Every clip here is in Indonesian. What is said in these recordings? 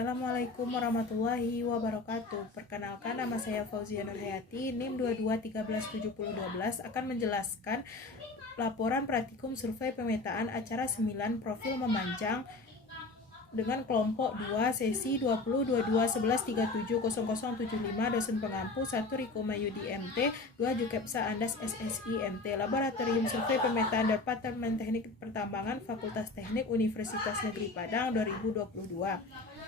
Assalamualaikum warahmatullahi wabarakatuh. Perkenalkan, nama saya Fauzia Nurhayati, NIM 22137012, akan menjelaskan laporan praktikum survei pemetaan acara 9 profil memanjang dengan kelompok 2 sesi 202211370075 dosen pengampu 1 Riko Mayudi MT 2 Jukepsa Andas SSI MT Laboratorium Survei Pemetaan Departemen Teknik Pertambangan Fakultas Teknik Universitas Negeri Padang 2022.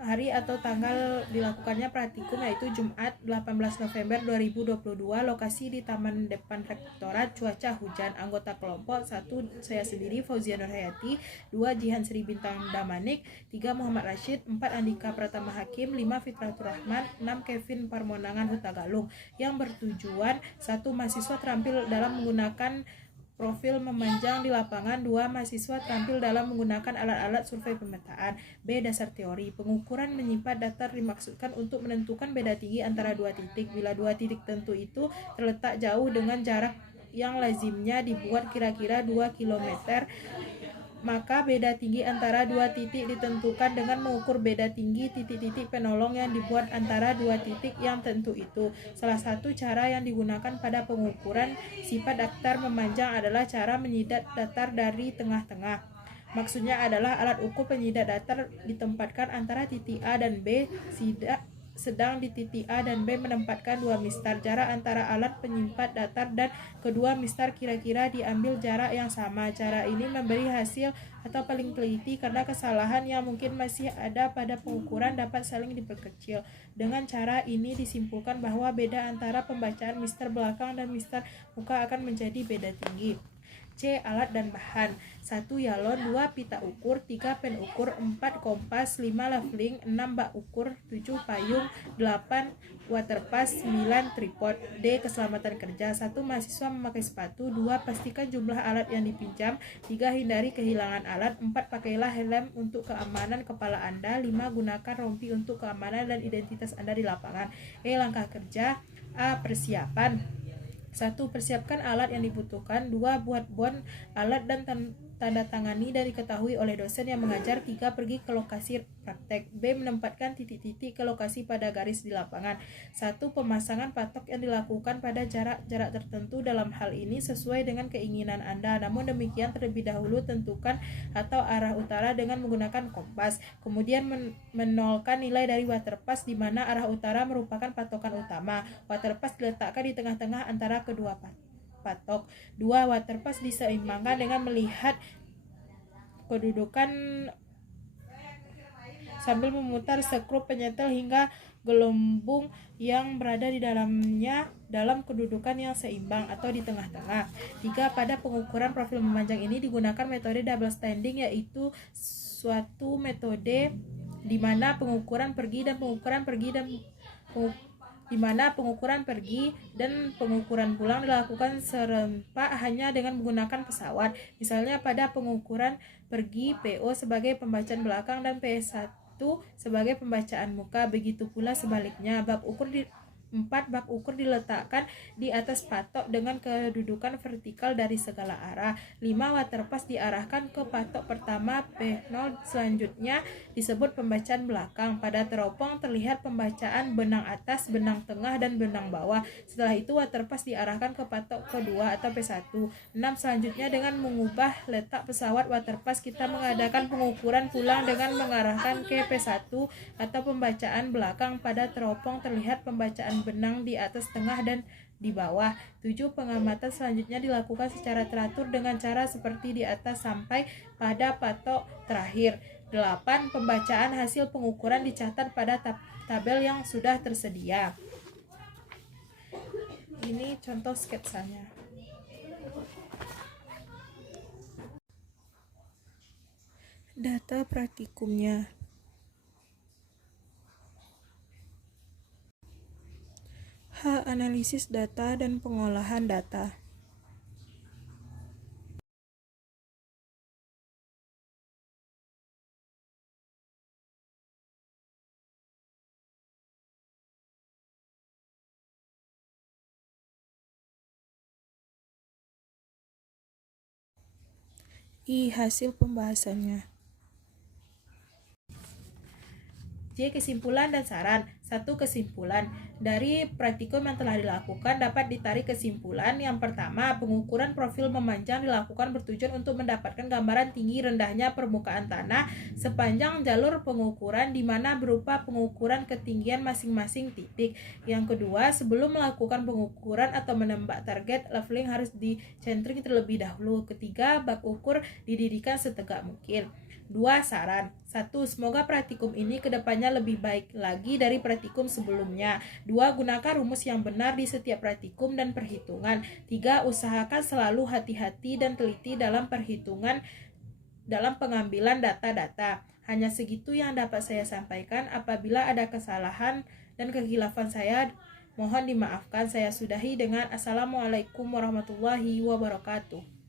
Hari atau tanggal dilakukannya praktikum yaitu Jumat 18 November 2022. Lokasi di Taman Depan Rektorat. Cuaca hujan. Anggota kelompok 1 saya sendiri Fauzia Nurhayati, 2 Jihan Sri Bintang Damanik, 3 Muhammad Rashid, 4 Andika Pratama Hakim, 5 Fitratur Rahman, 6 Kevin Parmonangan Huta Galung. Yang bertujuan 1 mahasiswa terampil dalam menggunakan profil memanjang di lapangan. 2 mahasiswa terampil dalam menggunakan alat-alat survei pemetaan. B. Dasar teori. Pengukuran menyimpan data dimaksudkan untuk menentukan beda tinggi antara dua titik. Bila dua titik tentu itu terletak jauh dengan jarak yang lazimnya dibuat kira-kira 2 km, maka beda tinggi antara dua titik ditentukan dengan mengukur beda tinggi titik-titik penolong yang dibuat antara dua titik yang tentu itu. Salah satu cara yang digunakan pada pengukuran sifat datar memanjang adalah cara menyidat datar dari tengah-tengah. Maksudnya adalah alat ukur penyidat datar ditempatkan antara titik A dan B, sedang di titik A dan B menempatkan 2 mistar. Jarak antara alat penyimpan datar dan kedua mistar kira-kira diambil jarak yang sama. Cara ini memberi hasil atau paling teliti karena kesalahan yang mungkin masih ada pada pengukuran dapat saling diperkecil. Dengan cara ini disimpulkan bahwa beda antara pembacaan mistar belakang dan mistar muka akan menjadi beda tinggi. C. Alat dan bahan. 1 yalon, 2 pita ukur, 3 pen ukur, 4 kompas, 5 leveling, 6 bak ukur, 7 payung, 8 waterpas, 9 tripod. D. Keselamatan kerja. 1 mahasiswa memakai sepatu, 2 pastikan jumlah alat yang dipinjam, 3 hindari kehilangan alat, 4 pakailah helm untuk keamanan kepala Anda, 5 gunakan rompi untuk keamanan dan identitas Anda di lapangan. E. Langkah kerja. A. Persiapan. 1. Persiapkan alat yang dibutuhkan. 2. Buat bon alat dan tanda tangani dan diketahui oleh dosen yang mengajar. 3. Pergi ke lokasi praktek. B. Menempatkan titik-titik ke lokasi pada garis di lapangan. 1. Pemasangan patok yang dilakukan pada jarak-jarak tertentu. Dalam hal ini sesuai dengan keinginan Anda. Namun demikian terlebih dahulu tentukan atau arah utara dengan menggunakan kompas. Kemudian menolkan nilai dari waterpas di mana arah utara merupakan patokan utama. Waterpas diletakkan di tengah-tengah antara kedua patok. 2. Waterpas diseimbangkan dengan melihat kedudukan sambil memutar skru penyetel hingga gelembung yang berada di dalamnya dalam kedudukan yang seimbang atau di tengah-tengah. 3. Pada pengukuran profil memanjang ini digunakan metode double standing, yaitu suatu metode di mana pengukuran pergi dan pengukuran pulang dilakukan serempak hanya dengan menggunakan pesawat. Misalnya pada pengukuran pergi, PO sebagai pembacaan belakang dan PS1 sebagai pembacaan muka. Begitu pula sebaliknya. Bak ukur diletakkan di atas patok dengan kedudukan vertikal dari segala arah. 5. Waterpas diarahkan ke patok pertama. P0 selanjutnya disebut pembacaan belakang. Pada teropong terlihat pembacaan benang atas, benang tengah, dan benang bawah. Setelah itu waterpas diarahkan ke patok kedua atau P1. 6. Selanjutnya dengan mengubah letak pesawat waterpas kita mengadakan pengukuran pulang dengan mengarahkan ke P1 atau pembacaan belakang. Pada teropong terlihat pembacaan benang di atas, tengah, dan di bawah. 7. Pengamatan selanjutnya dilakukan secara teratur dengan cara seperti di atas sampai pada patok terakhir. 8. Pembacaan hasil pengukuran dicatat pada tabel yang sudah tersedia. Ini contoh sketsanya. Data praktikumnya. H. Analisis data dan pengolahan data. I. Hasil pembahasannya. J. Kesimpulan dan saran. 1. Kesimpulan. Dari praktikum yang telah dilakukan dapat ditarik kesimpulan. Yang pertama, pengukuran profil memanjang dilakukan bertujuan untuk mendapatkan gambaran tinggi rendahnya permukaan tanah sepanjang jalur pengukuran di mana berupa pengukuran ketinggian masing-masing titik. Yang kedua, sebelum melakukan pengukuran atau menembak target, leveling harus dicentring terlebih dahulu. Ketiga, bak ukur didirikan setegak mungkin. 2. Saran. 1. Semoga praktikum ini kedepannya lebih baik lagi dari praktikum sebelumnya. 2. Gunakan rumus yang benar di setiap praktikum dan perhitungan. 3. Usahakan selalu hati-hati dan teliti dalam perhitungan dalam pengambilan data-data. Hanya segitu yang dapat saya sampaikan. Apabila ada kesalahan dan kekhilafan saya, mohon dimaafkan. Saya sudahi dengan Assalamualaikum warahmatullahi wabarakatuh.